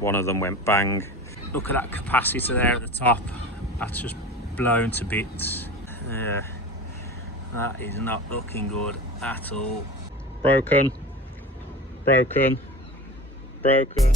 One of them went bang. Look at that capacitor there at the top. That's just blown to bits. Yeah, that is not looking good at all. Broken, broken, broken.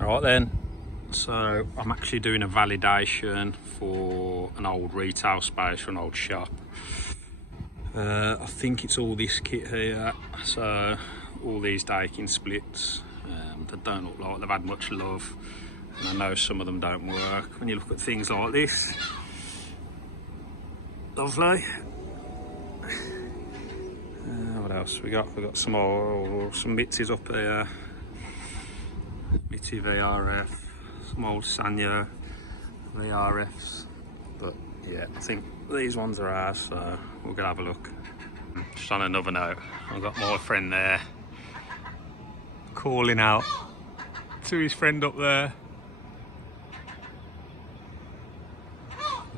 Right then, so I'm actually doing a validation for an old retail space or an old shop. I think it's all this kit here, so all these Daikin splits that don't look like they've had much love, and I know some of them don't work. When you look at things like this, lovely. What else we got? We got some more, some Mitzi's up here. Mitzi VRF, some old Sanyo VRFs, but yeah, I think these ones are ours, so we're gonna have a look. Just on another note, I've got my friend there calling out to his friend up there.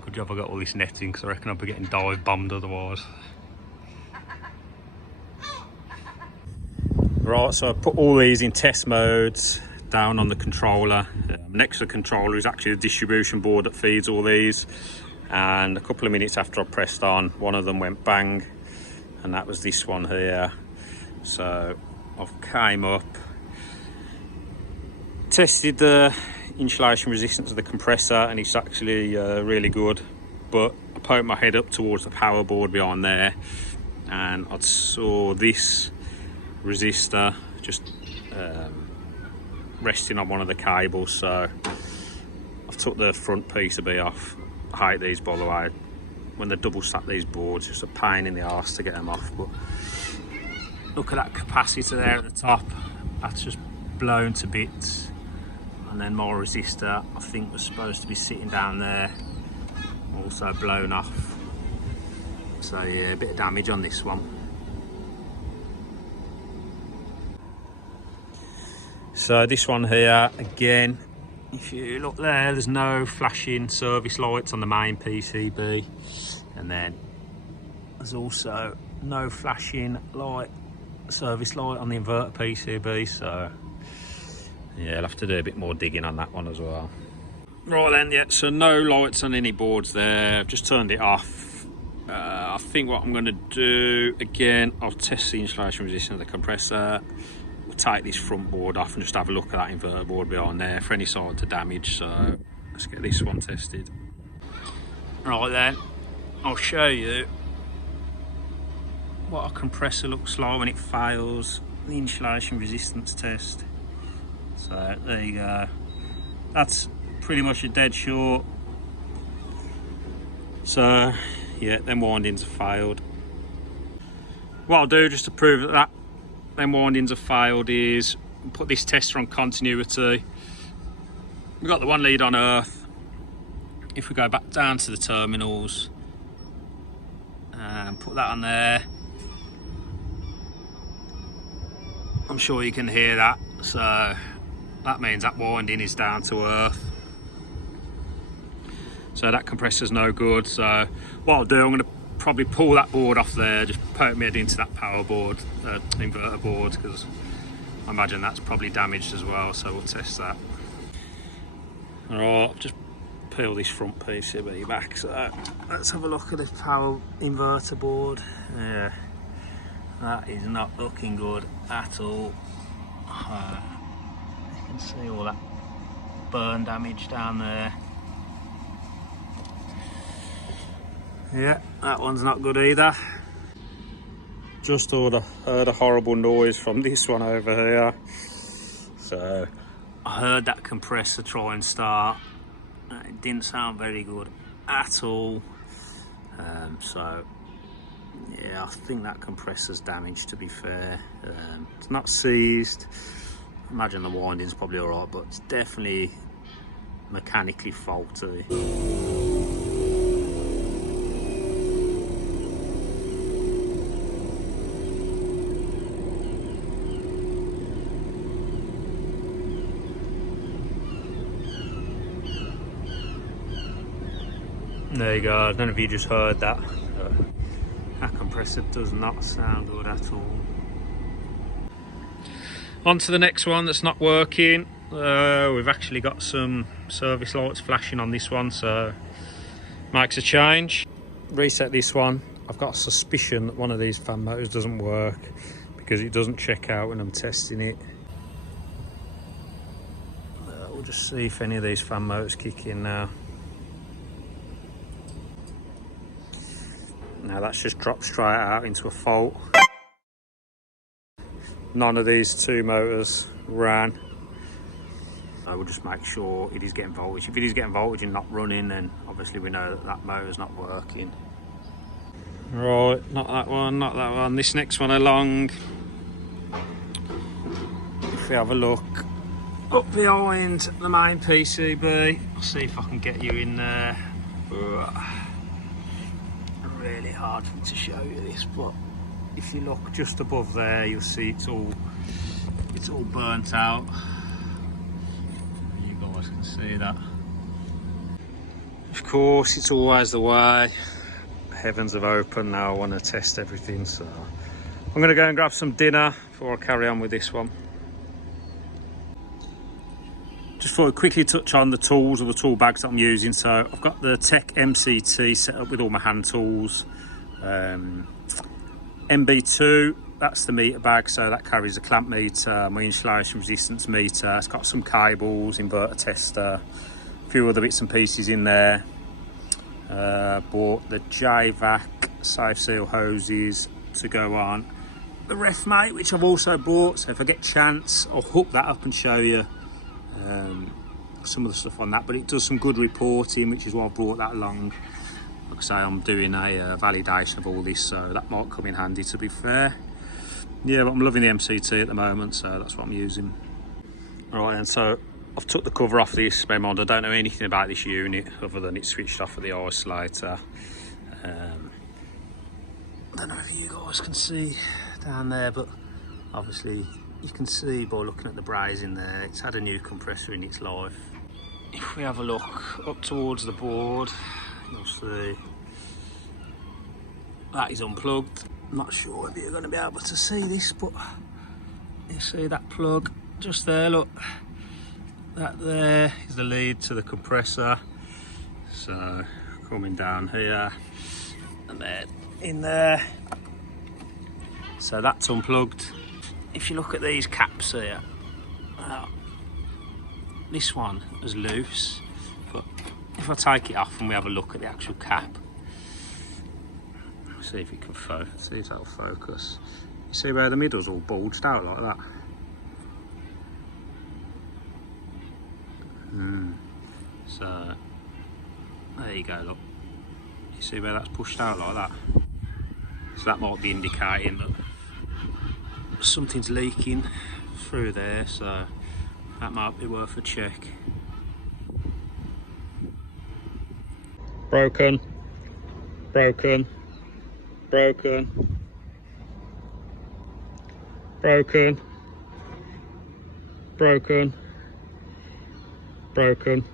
Good job I got all this netting, because I reckon I'll be getting dive bombed otherwise. Right, so I put all these in test modes down on the controller. Next to the controller is actually the distribution board that feeds all these, and a couple of minutes after I pressed on, one of them went bang, and that was this one here. So I've came up, tested the insulation resistance of the compressor, and it's actually really good, but I poked my head up towards the power board behind there, and I saw this resistor just resting on one of the cables, so I've took the front PCB off. I hate these, by the way. When they double stack these boards, it's just a pain in the arse to get them off. But look at that capacitor there at the top. That's just blown to bits. And then my resistor, I think, was supposed to be sitting down there, also blown off. So yeah, a bit of damage on this one. So this one here, again, if you look there, there's no flashing service lights on the main PCB, and then there's also no flashing service light on the inverter PCB, so yeah, I'll have to do a bit more digging on that one as well. Right then, yeah, so no lights on any boards there. I've just turned it off. I think what I'm going to do, again, I'll test the insulation resistance of the compressor. We'll take this front board off and just have a look at that inverter board behind there for any sort of damage. So let's get this one tested. Right then, I'll show you what a compressor looks like when it fails the insulation resistance test. So there you go. That's pretty much a dead short. So yeah, them windings have failed. What I'll do just to prove that them windings have failed is put this tester on continuity. We've got the one lead on earth. If we go back down to the terminals and put that on there, I'm sure you can hear that. So that means that winding is down to earth. So that compressor's no good. So what I'll do, I'm going to probably pull that board off there, just poke my head into that power board, inverter board, because I imagine that's probably damaged as well, so we'll test that. Alright, just peel this front PCB back, so let's have a look at this power inverter board. Yeah, that is not looking good at all. You can see all that burn damage down there. Yeah, that one's not good either. Just heard a horrible noise from this one over here. So I heard that compressor try and start. It didn't sound very good at all. So yeah, I think that compressor's damaged, to be fair. It's not seized. I imagine the winding's probably alright, but it's definitely mechanically faulty. There you go, I don't know if you just heard that. That compressor does not sound good at all. On to the next one that's not working. We've actually got some service lights flashing on this one, so makes a change. Reset this one. I've got a suspicion that one of these fan motors doesn't work because it doesn't check out when I'm testing it. We'll just see if any of these fan motors kick in now. Now that's just dropped straight out into a fault. None of these two motors ran. I will just make sure it is getting voltage. If it is getting voltage and not running, then obviously we know that that motor's not working. Right, not that one, not that one. This next one along. If we have a look up behind the main PCB, I'll see if I can get you in there. Really hard for me to show you this, but if you look just above there, you'll see it's all burnt out. You guys can see that. Of course, it's always the way. Heavens have opened now. I want to test everything, so I'm going to go and grab some dinner before I carry on with this one. Just thought I'd quickly touch on the tools or the tool bags that I'm using. So I've got the Tech MCT set up with all my hand tools. MB2, that's the meter bag, so that carries a clamp meter, my insulation resistance meter. It's got some cables, inverter tester, a few other bits and pieces in there. Bought the Hvac safe seal hoses to go on the ref mate, which I've also bought, so if I get a chance I'll hook that up and show you some of the stuff on that. But it does some good reporting, which is why I brought that along. Like I say, I'm doing a validation of all this, so that might come in handy, to be fair. Yeah, but I'm loving the MCT at the moment, so that's what I'm using. Right, and so I've took the cover off this. Bear in mind, I don't know anything about this unit other than it's switched off at the isolator. I don't know if you guys can see down there, but obviously you can see by looking at the brazing there, it's had a new compressor in its life. If we have a look up towards the board, you'll see that is unplugged. I'm not sure if you're going to be able to see this, but you see that plug just there, look. That there is the lead to the compressor. So coming down here and then in there. So that's unplugged. If you look at these caps here, this one is loose, but if I take it off and we have a look at the actual cap, see if it can see if that'll focus. You see where the middle's all bulged out like that? So there you go, look. You see where that's pushed out like that? So that might be indicating that something's leaking through there, so that might be worth a check. Broken, broken, broken, broken, broken, broken.